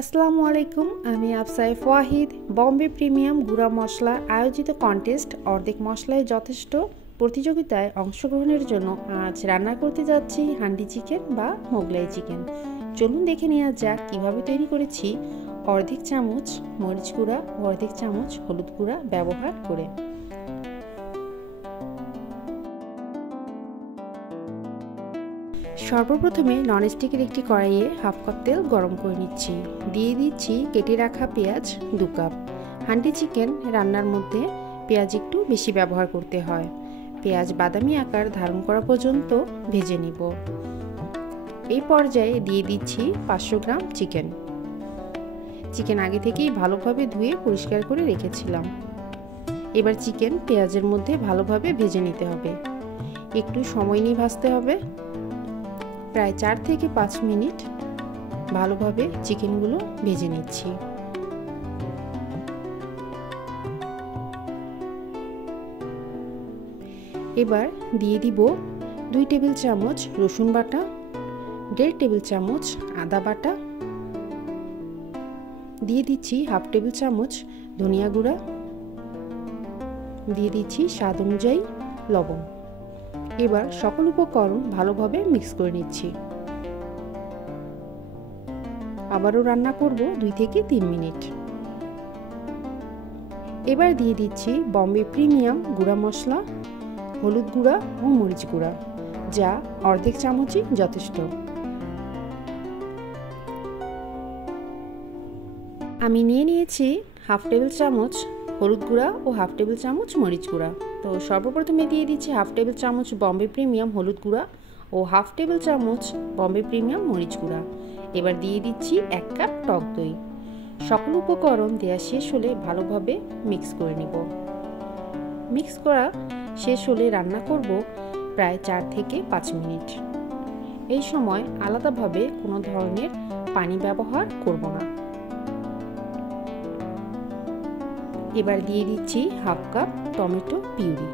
আসসালামু আলাইকুম, আমি আফসাইফ ওয়াহিদ। বম্বে প্রিমিয়াম গুঁড়া মশলা আয়োজিত কন্টেস্ট অর্ধেক মশলায় যথেষ্ট প্রতিযোগিতায় অংশগ্রহণের জন্য আজ রান্না করতে যাচ্ছি হান্ডি চিকেন বা মোগলাই চিকেন। চলুন দেখে নেওয়া যাক কীভাবে তৈরি করেছি অর্ধেক চামচ মরিচ গুঁড়া ও অর্ধেক চামচ হলুদ গুঁড়া ব্যবহার করে। সর্বপ্রথমে ননস্টিকের একটি কড়াইয়ে হাফ কাপ তেল গরম করে নিচ্ছি। দিয়ে দিচ্ছি কেটে রাখা পেঁয়াজ 2 কাপ। হান্ডি চিকেন রান্নার মধ্যে পেঁয়াজ একটু বেশি ব্যবহার করতে হয়। পেঁয়াজ বাদামি আকার ধারণ করা পর্যন্ত ভেজে নিব। এই পর্যায়ে দিয়ে দিচ্ছি 500 গ্রাম চিকেন। চিকেন আগে থেকেই ভালোভাবে ধুয়ে পরিষ্কার করে রেখেছিলাম। এবার চিকেন পেঁয়াজের মধ্যে ভালোভাবে ভেজে নিতে হবে। একটু সময় নিয়ে ভাজতে হবে। প্রায় 4 থেকে 5 মিনিট ভালোভাবে চিকেনগুলো ভেজে নিচ্ছি। এবার দিয়ে দিব 2 টেবিল চামচ রসুন বাটা, 1.5 টেবিল চামচ আদা বাটা, দিয়ে দিচ্ছি হাফ টেবিল চামচ ধনিয়া গুঁড়া, দিয়ে দিচ্ছি স্বাদ অনুযায়ী লবণ। এবার সকল উপকরণ ভালোভাবে মিক্স করে নিচ্ছি। আবারও রান্না করব 2 থেকে 3 মিনিট। এবার দিয়ে দিচ্ছি বম্বে প্রিমিয়াম গুঁড়া মশলা, হলুদ গুঁড়া ও মরিচ গুঁড়া, যা অর্ধেক চামচই যথেষ্ট। আমি নিয়ে নিয়েছি হাফ টেবিল চামচ হলুদ গুঁড়া ও হাফ টেবিল চামচ মরিচ গুঁড়া। তো সর্বপ্রথমে দিয়ে দিচ্ছি হাফ টেবিল চামচ বম্বে প্রিমিয়াম হলুদ গুঁড়া ও হাফ টেবিল চামচ বম্বে প্রিমিয়াম মরিচ গুঁড়া। এবার দিয়ে দিচ্ছি 1 কাপ টক দই। সকল উপকরণ দেওয়া শেষ হলে ভালোভাবে মিক্স করে নিব। মিক্স করা শেষ হলে রান্না করব প্রায় 4 থেকে 5 মিনিট। এই সময় আলাদাভাবে কোনো ধরনের পানি ব্যবহার করব না। এবার দিয়ে দিচ্ছি হাফ কাপ টমেটো পিউরি।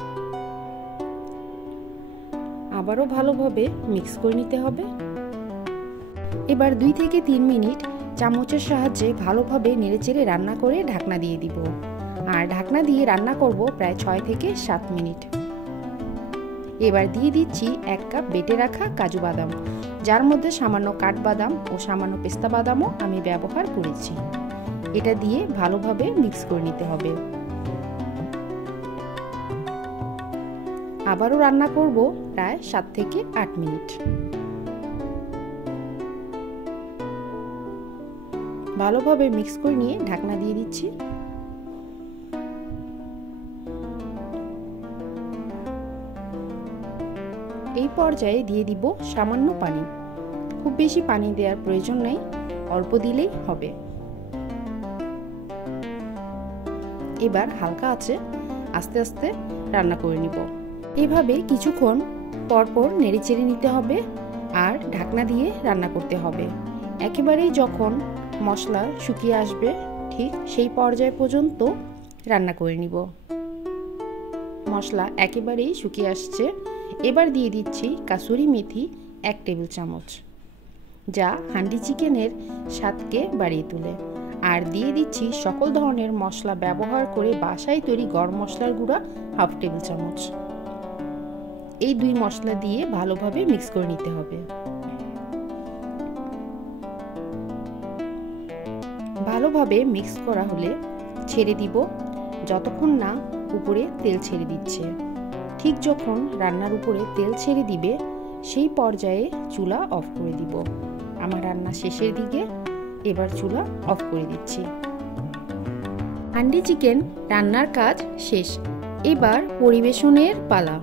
আবারও ভালোভাবে মিক্স করে নিতে হবে। এবার 2 থেকে 3 মিনিট চামচের সাহায্যে ভালোভাবে নেড়েচেড়ে রান্না করে ঢাকনা দিয়ে দিব। আর ঢাকনা দিয়ে রান্না করব প্রায় 6 থেকে 7 মিনিট। এবার দিয়ে দিচ্ছি 1 কাপ বেটে রাখা কাজু বাদাম, যার মধ্যে সামান্য কাঠবাদাম ও সামান্য পেস্তা বাদামও আমি ব্যবহার করেছি। এটা দিয়ে ভালোভাবে মিক্স করে নিতে হবে। আবারও রান্না করব প্রায় 7 থেকে 8 মিনিট। ভালোভাবে মিক্স করে নিয়ে ঢাকনা দিয়ে দিচ্ছি। এই পর্যায়ে দিয়ে দিব সামান্য পানি। খুব বেশি পানি দেওয়ার প্রয়োজন নেই, অল্প দিলেই হবে। এবার হালকা আছে আস্তে আস্তে রান্না করে নিব। এভাবে কিছুক্ষণ পরপর নেড়েচেড়ে নিতে হবে আর ঢাকনা দিয়ে রান্না করতে হবে। একেবারেই যখন মশলা শুকিয়ে আসবে ঠিক সেই পর্যায় পর্যন্ত রান্না করে নিব। মশলা একেবারেই শুকিয়ে আসছে। এবার দিয়ে দিচ্ছি কাসুরি মেথি 1 টেবিল চামচ, যা হান্ডি চিকেনের স্বাদকে বাড়িয়ে তোলে। আর দিয়ে দিচ্ছি সকল ধরনের মশলা ব্যবহার করে বাসায় তৈরি গরম মশলার গুঁড়া হাফ টেবিল চামচ। এই 2 মশলা দিয়ে ভালোভাবে মিক্স করে নিতে হবে। ভালোভাবে মিক্স করা হলে ছেড়ে দিব যতক্ষণ না উপরে তেল ছেড়ে দিচ্ছে। ঠিক যখন রান্নার উপরে তেল ছেড়ে দিবে সেই পর্যায়ে চুলা অফ করে দিব। আমার রান্না শেষের দিকে, এবার চুলা অফ করে দিচ্ছি। হান্ডি চিকেন রান্নার কাজ শেষ। এবার পরিবেশনের পালা।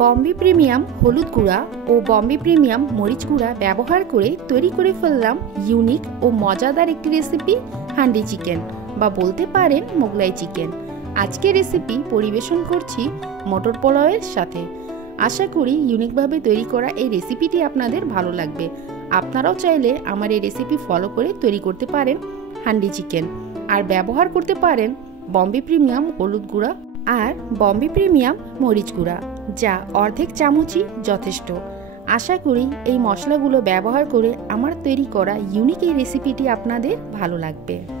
বম্বে প্রিমিয়াম হলুদ গুঁড়া ও বম্বে প্রিমিয়াম মরিচ গুঁড়া ব্যবহার করে তৈরি করে ফেললাম ইউনিক ও মজাদার একটি রেসিপি হান্ডি চিকেন, বা বলতে পারেন মোগলাই চিকেন। আজকের রেসিপি পরিবেশন করছি মটর পোলাওয়ের সাথে। আশা করি ইউনিকভাবে তৈরি করা এই রেসিপিটি আপনাদের ভালো লাগবে। আপনারাও চাইলে আমার এই রেসিপি ফলো করে তৈরি করতে পারেন হান্ডি চিকেন, আর ব্যবহার করতে পারেন বম্বে প্রিমিয়াম হলুদ গুঁড়া আর বম্বে প্রিমিয়াম মরিচ গুঁড়া, যা অর্ধেক চামচই যথেষ্ট। আশা করি এই মশলাগুলো ব্যবহার করে আমার তৈরি করা ইউনিক এই রেসিপিটি আপনাদের ভালো লাগবে।